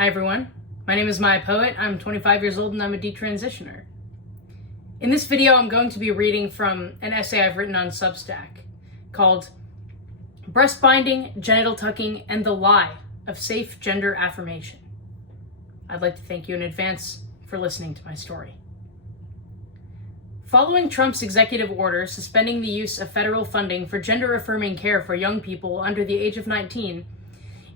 Hi everyone, my name is Maya Poet, I'm 25 years old and I'm a detransitioner. In this video I'm going to be reading from an essay I've written on Substack called Breast Binding, Genital Tucking, and the Lie of Safe Gender Affirmation. I'd like to thank you in advance for listening to my story. Following Trump's executive order suspending the use of federal funding for gender-affirming care for young people under the age of 19,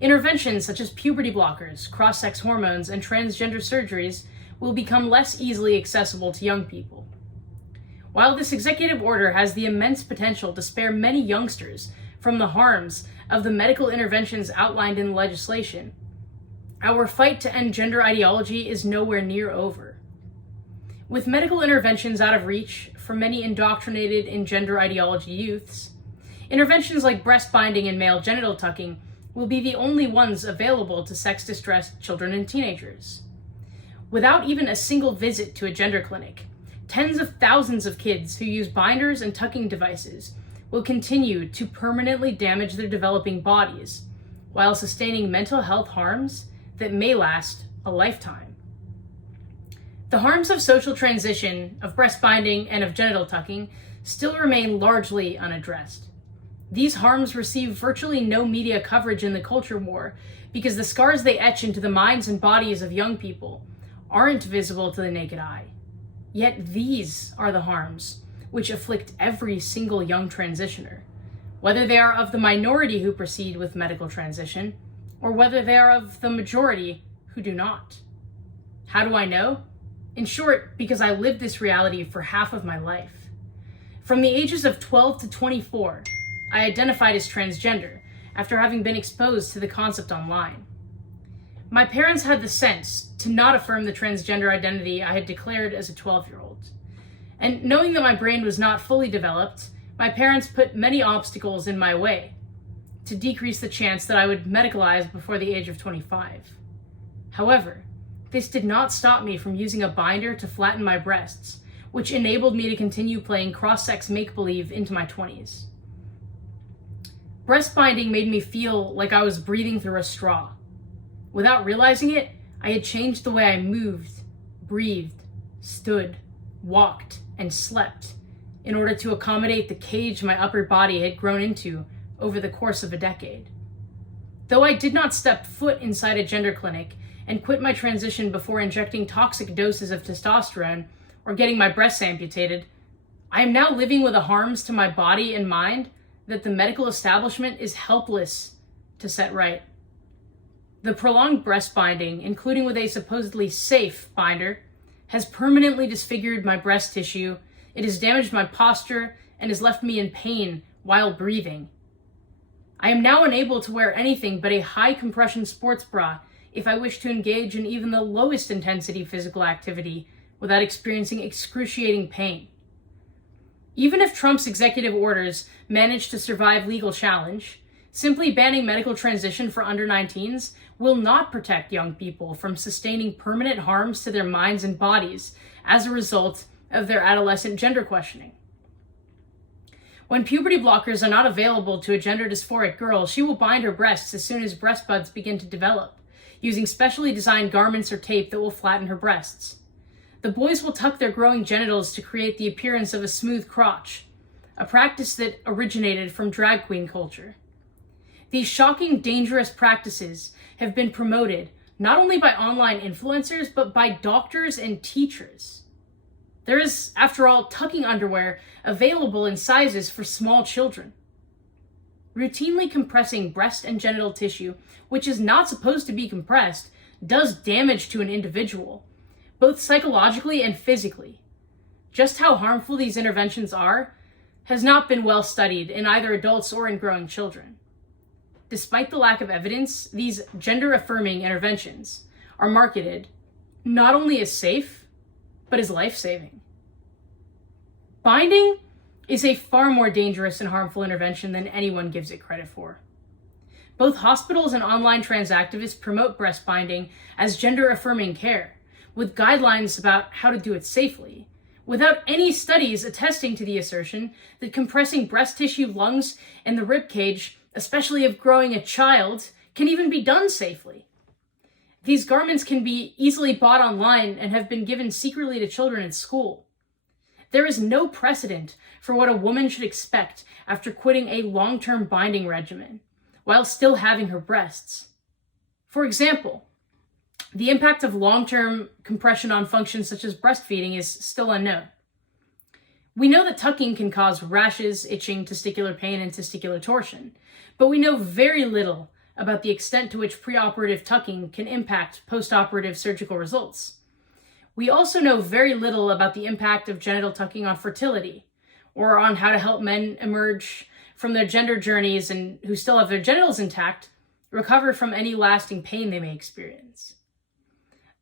interventions such as puberty blockers, cross-sex hormones, and transgender surgeries will become less easily accessible to young people. While this executive order has the immense potential to spare many youngsters from the harms of the medical interventions outlined in the legislation, our fight to end gender ideology is nowhere near over. With medical interventions out of reach for many indoctrinated in gender ideology youths, interventions like breast binding and male genital tucking will be the only ones available to sex-distressed children and teenagers. Without even a single visit to a gender clinic, tens of thousands of kids who use binders and tucking devices will continue to permanently damage their developing bodies while sustaining mental health harms that may last a lifetime. The harms of social transition, of breast binding, and of genital tucking still remain largely unaddressed. These harms receive virtually no media coverage in the culture war because the scars they etch into the minds and bodies of young people aren't visible to the naked eye. Yet these are the harms which afflict every single young transitioner, whether they are of the minority who proceed with medical transition or whether they are of the majority who do not. How do I know? In short, because I lived this reality for half of my life. From the ages of 12 to 24, I identified as transgender after having been exposed to the concept online. My parents had the sense to not affirm the transgender identity I had declared as a 12-year-old. And knowing that my brain was not fully developed, my parents put many obstacles in my way to decrease the chance that I would medicalize before the age of 25. However, this did not stop me from using a binder to flatten my breasts, which enabled me to continue playing cross-sex make-believe into my 20s. Breast binding made me feel like I was breathing through a straw. Without realizing it, I had changed the way I moved, breathed, stood, walked, and slept in order to accommodate the cage my upper body had grown into over the course of a decade. Though I did not step foot inside a gender clinic and quit my transition before injecting toxic doses of testosterone or getting my breasts amputated, I am now living with the harms to my body and mind that the medical establishment is helpless to set right. The prolonged breast binding, including with a supposedly safe binder, has permanently disfigured my breast tissue, it has damaged my posture, and has left me in pain while breathing. I am now unable to wear anything but a high compression sports bra if I wish to engage in even the lowest intensity physical activity without experiencing excruciating pain. Even if Trump's executive orders manage to survive legal challenge, simply banning medical transition for under 19s will not protect young people from sustaining permanent harms to their minds and bodies as a result of their adolescent gender questioning. When puberty blockers are not available to a gender dysphoric girl, she will bind her breasts as soon as breast buds begin to develop, using specially designed garments or tape that will flatten her breasts. The boys will tuck their growing genitals to create the appearance of a smooth crotch, a practice that originated from drag queen culture. These shocking, dangerous practices have been promoted not only by online influencers, but by doctors and teachers. There is, after all, tucking underwear available in sizes for small children. Routinely compressing breast and genital tissue, which is not supposed to be compressed, does damage to an individual, both psychologically and physically. Just how harmful these interventions are has not been well studied in either adults or in growing children. Despite the lack of evidence, these gender-affirming interventions are marketed not only as safe, but as life-saving. Binding is a far more dangerous and harmful intervention than anyone gives it credit for. Both hospitals and online trans activists promote breast binding as gender-affirming care, with guidelines about how to do it safely, without any studies attesting to the assertion that compressing breast tissue, lungs, and the rib cage, especially of growing a child, can even be done safely. These garments can be easily bought online and have been given secretly to children in school. There is no precedent for what a woman should expect after quitting a long-term binding regimen while still having her breasts. For example, the impact of long-term compression on functions such as breastfeeding is still unknown. We know that tucking can cause rashes, itching, testicular pain, and testicular torsion, but we know very little about the extent to which preoperative tucking can impact postoperative surgical results. We also know very little about the impact of genital tucking on fertility, or on how to help men emerge from their gender journeys and who still have their genitals intact recover from any lasting pain they may experience.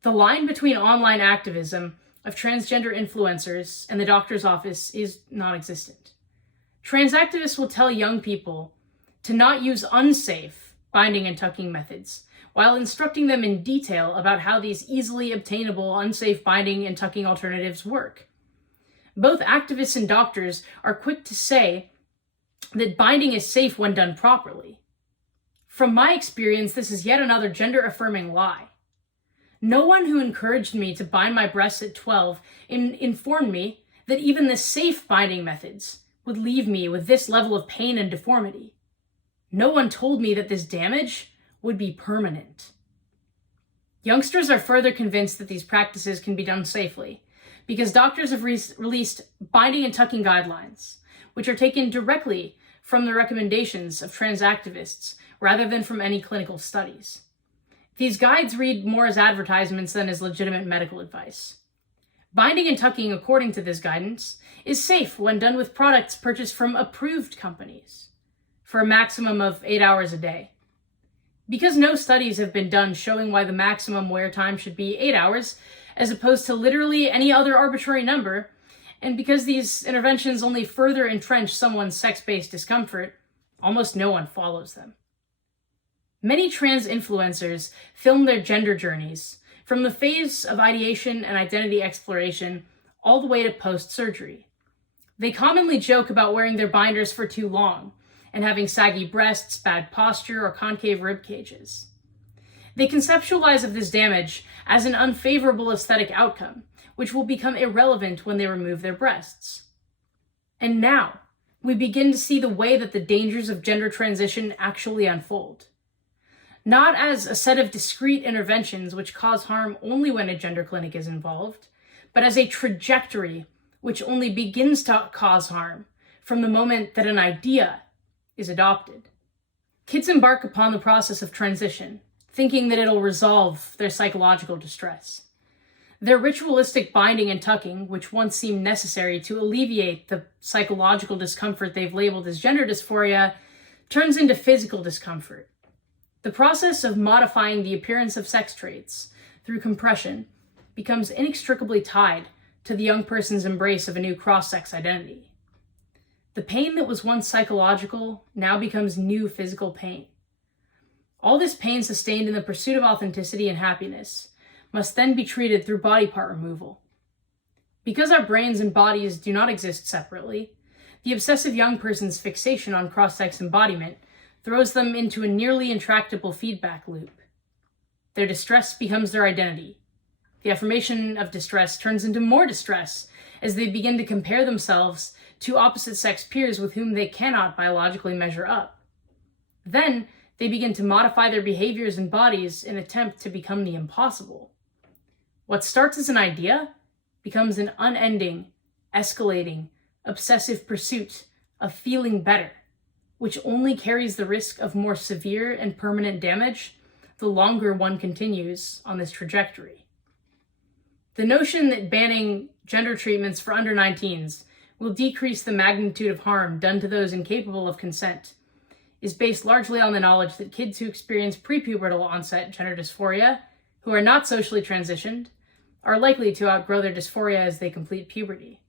The line between online activism of transgender influencers and the doctor's office is non-existent. Trans activists will tell young people to not use unsafe binding and tucking methods, while instructing them in detail about how these easily obtainable, unsafe binding and tucking alternatives work. Both activists and doctors are quick to say that binding is safe when done properly. From my experience, this is yet another gender-affirming lie. No one who encouraged me to bind my breasts at 12 informed me that even the safe binding methods would leave me with this level of pain and deformity. No one told me that this damage would be permanent. Youngsters are further convinced that these practices can be done safely because doctors have released binding and tucking guidelines, which are taken directly from the recommendations of trans activists rather than from any clinical studies. These guides read more as advertisements than as legitimate medical advice. Binding and tucking, according to this guidance, is safe when done with products purchased from approved companies for a maximum of 8 hours a day. Because no studies have been done showing why the maximum wear time should be 8 hours, as opposed to literally any other arbitrary number, and because these interventions only further entrench someone's sex-based discomfort, almost no one follows them. Many trans influencers film their gender journeys, from the phase of ideation and identity exploration all the way to post-surgery. They commonly joke about wearing their binders for too long, and having saggy breasts, bad posture, or concave rib cages. They conceptualize of this damage as an unfavorable aesthetic outcome, which will become irrelevant when they remove their breasts. And now, we begin to see the way that the dangers of gender transition actually unfold. Not as a set of discrete interventions which cause harm only when a gender clinic is involved, but as a trajectory which only begins to cause harm from the moment that an idea is adopted. Kids embark upon the process of transition, thinking that it'll resolve their psychological distress. Their ritualistic binding and tucking, which once seemed necessary to alleviate the psychological discomfort they've labeled as gender dysphoria, turns into physical discomfort. The process of modifying the appearance of sex traits through compression becomes inextricably tied to the young person's embrace of a new cross-sex identity. The pain that was once psychological now becomes new physical pain. All this pain sustained in the pursuit of authenticity and happiness must then be treated through body part removal. Because our brains and bodies do not exist separately, the obsessive young person's fixation on cross-sex embodiment throws them into a nearly intractable feedback loop. Their distress becomes their identity. The affirmation of distress turns into more distress as they begin to compare themselves to opposite-sex peers with whom they cannot biologically measure up. Then, they begin to modify their behaviors and bodies in an attempt to become the impossible. What starts as an idea becomes an unending, escalating, obsessive pursuit of feeling better, which only carries the risk of more severe and permanent damage the longer one continues on this trajectory. The notion that banning gender treatments for under 19s will decrease the magnitude of harm done to those incapable of consent is based largely on the knowledge that kids who experience prepubertal onset gender dysphoria, who are not socially transitioned, are likely to outgrow their dysphoria as they complete puberty.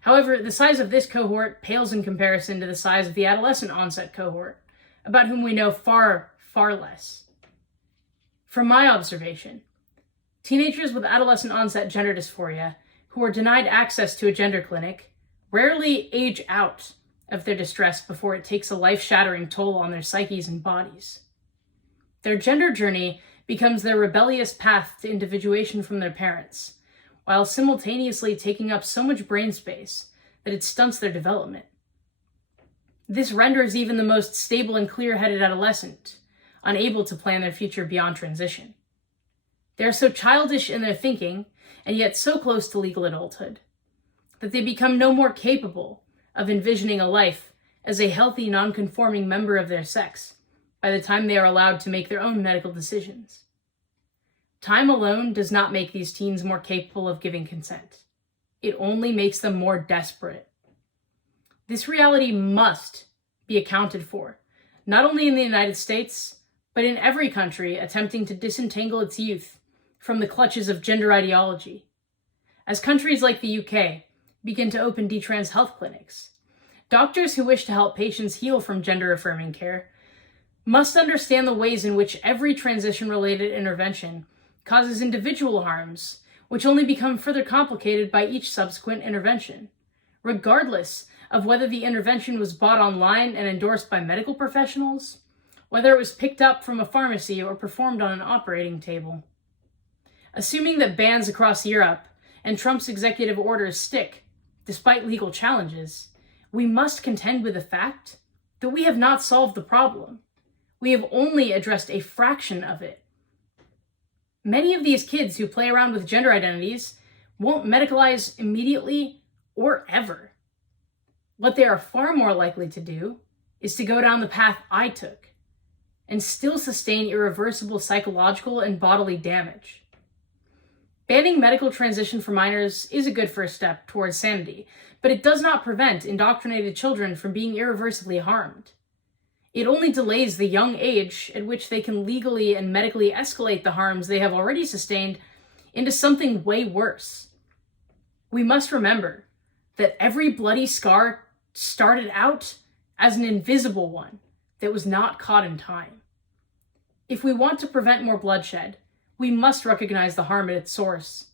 However, the size of this cohort pales in comparison to the size of the adolescent onset cohort, about whom we know far, far less. From my observation, teenagers with adolescent onset gender dysphoria who are denied access to a gender clinic rarely age out of their distress before it takes a life-shattering toll on their psyches and bodies. Their gender journey becomes their rebellious path to individuation from their parents, while simultaneously taking up so much brain space that it stunts their development. This renders even the most stable and clear-headed adolescent unable to plan their future beyond transition. They are so childish in their thinking, and yet so close to legal adulthood, that they become no more capable of envisioning a life as a healthy, non-conforming member of their sex by the time they are allowed to make their own medical decisions. Time alone does not make these teens more capable of giving consent. It only makes them more desperate. This reality must be accounted for, not only in the United States, but in every country attempting to disentangle its youth from the clutches of gender ideology. As countries like the UK begin to open detrans health clinics, doctors who wish to help patients heal from gender-affirming care must understand the ways in which every transition-related intervention causes individual harms, which only become further complicated by each subsequent intervention, regardless of whether the intervention was bought online and endorsed by medical professionals, whether it was picked up from a pharmacy or performed on an operating table. Assuming that bans across Europe and Trump's executive orders stick, despite legal challenges, we must contend with the fact that we have not solved the problem. We have only addressed a fraction of it. Many of these kids who play around with gender identities won't medicalize immediately or ever. What they are far more likely to do is to go down the path I took and still sustain irreversible psychological and bodily damage. Banning medical transition for minors is a good first step towards sanity, but it does not prevent indoctrinated children from being irreversibly harmed. It only delays the young age at which they can legally and medically escalate the harms they have already sustained into something way worse. We must remember that every bloody scar started out as an invisible one that was not caught in time. If we want to prevent more bloodshed, we must recognize the harm at its source.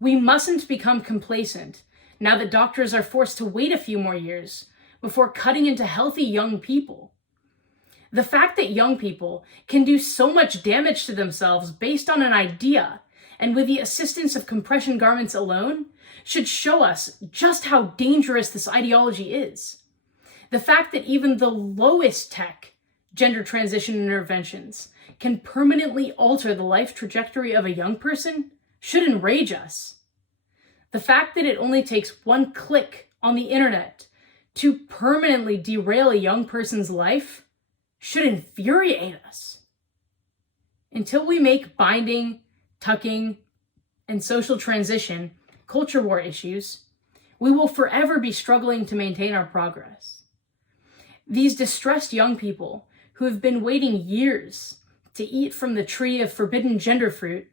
We mustn't become complacent now that doctors are forced to wait a few more years before cutting into healthy young people. The fact that young people can do so much damage to themselves based on an idea and with the assistance of compression garments alone should show us just how dangerous this ideology is. The fact that even the lowest tech gender transition interventions can permanently alter the life trajectory of a young person should enrage us. The fact that it only takes one click on the internet to permanently derail a young person's life should infuriate us. Until we make binding, tucking, and social transition culture war issues, we will forever be struggling to maintain our progress. These distressed young people who have been waiting years to eat from the tree of forbidden gender fruit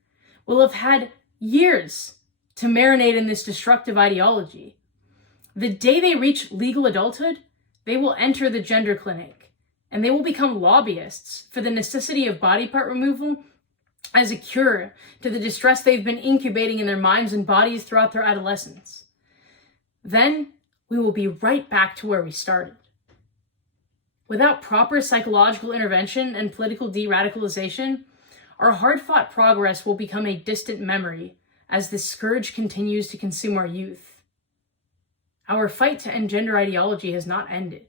will have had years to marinate in this destructive ideology. The day they reach legal adulthood, they will enter the gender clinic, and they will become lobbyists for the necessity of body part removal as a cure to the distress they've been incubating in their minds and bodies throughout their adolescence. Then we will be right back to where we started. Without proper psychological intervention and political de-radicalization, our hard-fought progress will become a distant memory as this scourge continues to consume our youth. Our fight to end gender ideology has not ended.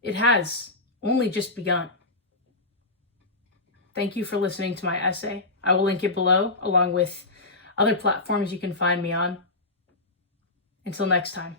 It has only just begun. Thank you for listening to my essay. I will link it below, along with other platforms you can find me on. Until next time.